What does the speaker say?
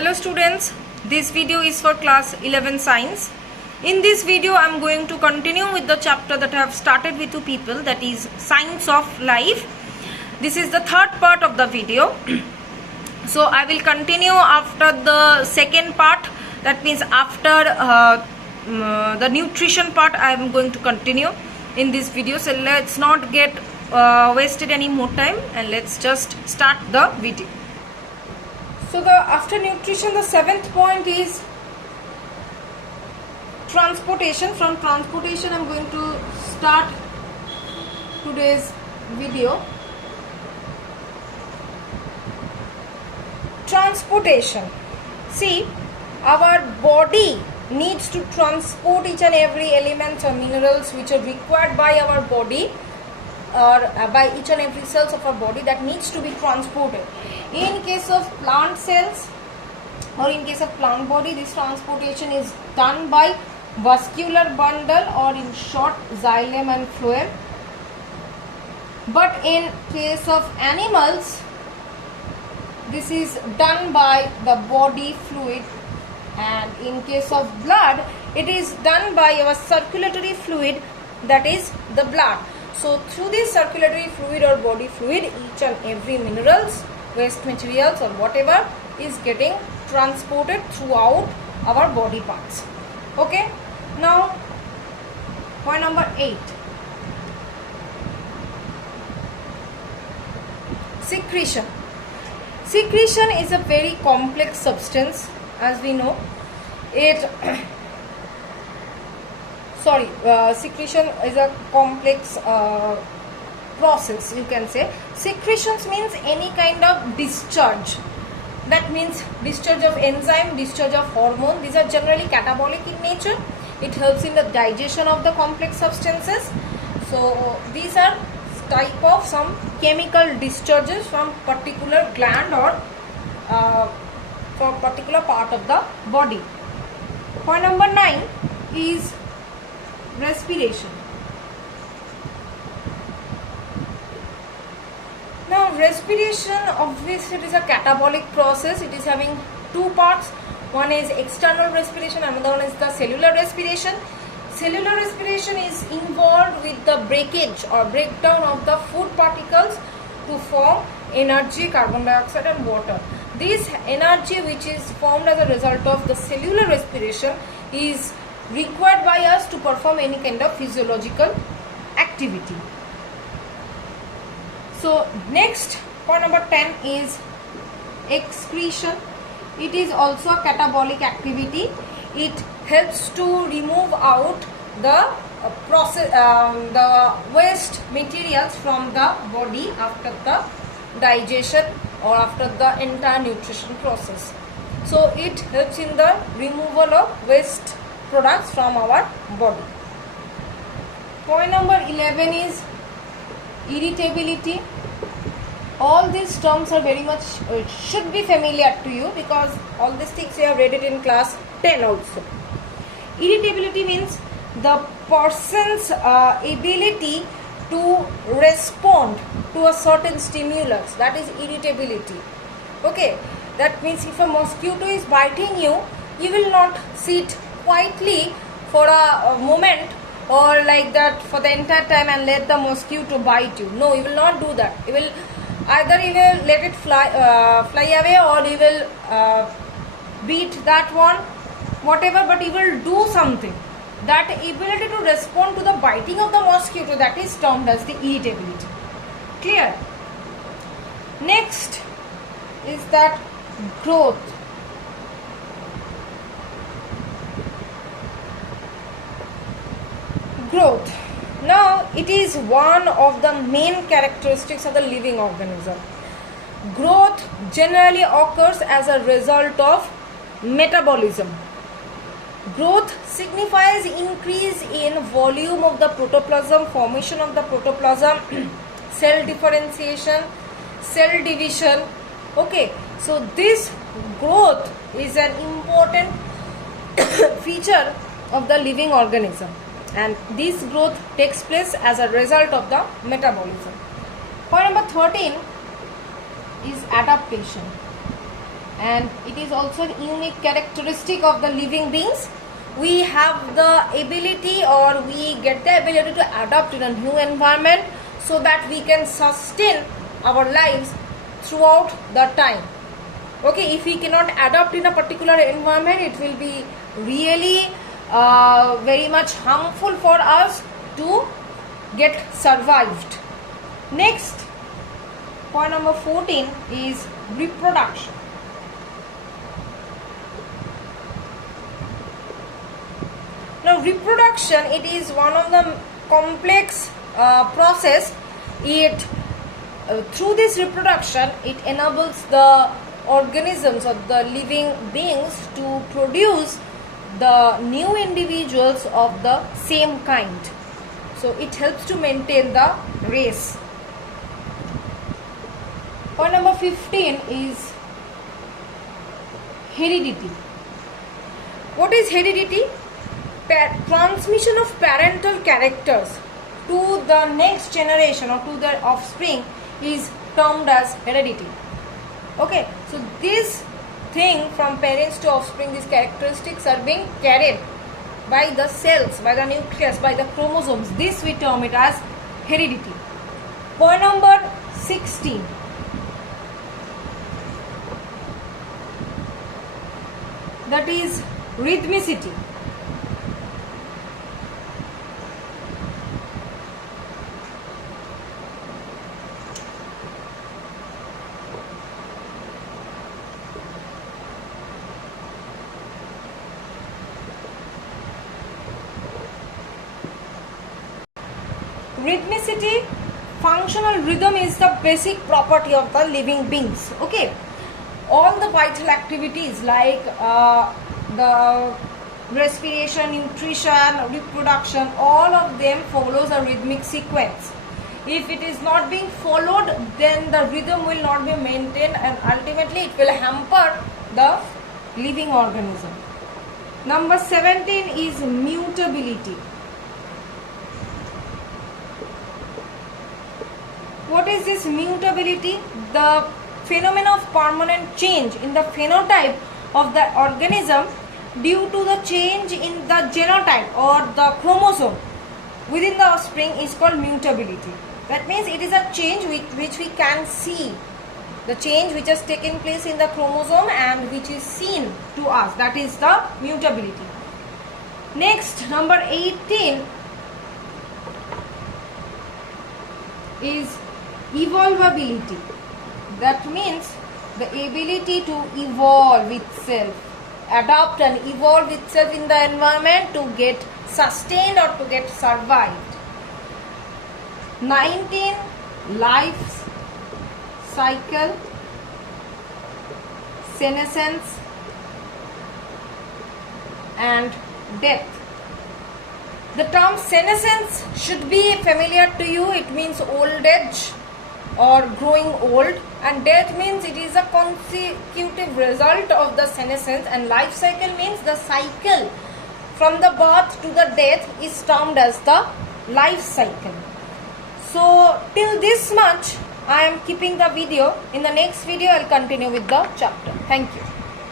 Hello students, this video is for class 11 science. In this video I am going to continue with the chapter that I have started with you people, that is science of life. This is the third part of the video. So I will continue after the second part, that means after the nutrition part I am going to continue in this video. So let's not get wasted any more time and let's just start the video. So after nutrition, the seventh point is transportation. From transportation I am going to start today's video. Transportation. See, our body needs to transport each and every element or minerals which are required by our body or by each and every cells of our body, that needs to be transported. In case of plant cells or in case of plant body, this transportation is done by vascular bundle or in short xylem and phloem. But in case of animals, this is done by the body fluid, and in case of blood, it is done by our circulatory fluid, that is the blood. So through this circulatory fluid or body fluid, each and every minerals, waste materials or whatever is getting transported throughout our body parts. Okay, now point number 8. Secretion. Secretion is a very complex substance, as we know. Secretion is a complex process, you can say. Secretions means any kind of discharge. That means discharge of enzyme, discharge of hormone. These are generally catabolic in nature. It helps in the digestion of the complex substances. So these are type of some chemical discharges from particular gland or from particular part of the body. Point number 9 is respiration. Now respiration, obviously it is a catabolic process. It is having two parts. One is external respiration, another one is the cellular respiration. Cellular respiration is involved with the breakage or breakdown of the food particles to form energy, carbon dioxide and water. This energy which is formed as a result of the cellular respiration is required by us to perform any kind of physiological activity. So next, point number 10 is excretion. It is also a catabolic activity. It helps to remove out the the waste materials from the body after the digestion or after the entire nutrition process. So it helps in the removal of waste products from our body. Point number 11 is irritability. All these terms are very much should be familiar to you because all these things you have read it in class 10 also. Irritability means the person's ability to respond to a certain stimulus, that is irritability. Okay, that means if a mosquito is biting you, you will not sit quietly for a moment or like that for the entire time and let the mosquito bite you. No, you will not do that. You will either let it fly away, or you will beat that one, whatever, but you will do something. That ability to respond to the biting of the mosquito, that is termed as the irritability. Clear? Next is that growth. Growth. Now it is one of the main characteristics of the living organism. Growth generally occurs as a result of metabolism. Growth signifies increase in volume of the protoplasm, formation of the protoplasm, cell differentiation, cell division. Okay, so this growth is an important feature of the living organism, and this growth takes place as a result of the metabolism. Point number 13 is adaptation. and it is also a unique characteristic of the living beings. We have the ability, or we get the ability to adapt in a new environment so that we can sustain our lives throughout the time. Okay, if we cannot adapt in a particular environment, it will be really very much harmful for us to get survived. Next, point number 14 is reproduction. Now, reproduction, it is one of the complex process. It through this reproduction, it enables the organisms or the living beings to produce the new individuals of the same kind. So it helps to maintain the race. Point number 15 is heredity. What is heredity? Transmission of parental characters to the next generation or to their offspring is termed as heredity. Okay, so this thing from parents to offspring, these characteristics are being carried by the cells, by the nucleus, by the chromosomes. This we term it as heredity. Point number 16. That is rhythmicity. Rhythmicity, functional rhythm is the basic property of the living beings. Okay, all the vital activities like the respiration, nutrition, reproduction, all of them follows a rhythmic sequence. If it is not being followed, then the rhythm will not be maintained, and ultimately it will hamper the living organism. Number 17 is mutability. What is this mutability? The phenomenon of permanent change in the phenotype of the organism due to the change in the genotype or the chromosome within the offspring is called mutability. That means it is a change which we can see. The change which has taken place in the chromosome and which is seen to us. That is the mutability. Next, number 18 is evolvability. That means the ability to evolve itself, adapt and evolve itself in the environment to get sustained or to get survived. 19, life cycle, senescence and death. The term senescence should be familiar to you. It means old age or growing old, and death means it is a consecutive result of the senescence, and life cycle means the cycle from the birth to the death is termed as the life cycle. So till this much I am keeping the video. In the next video I will continue with the chapter. Thank you.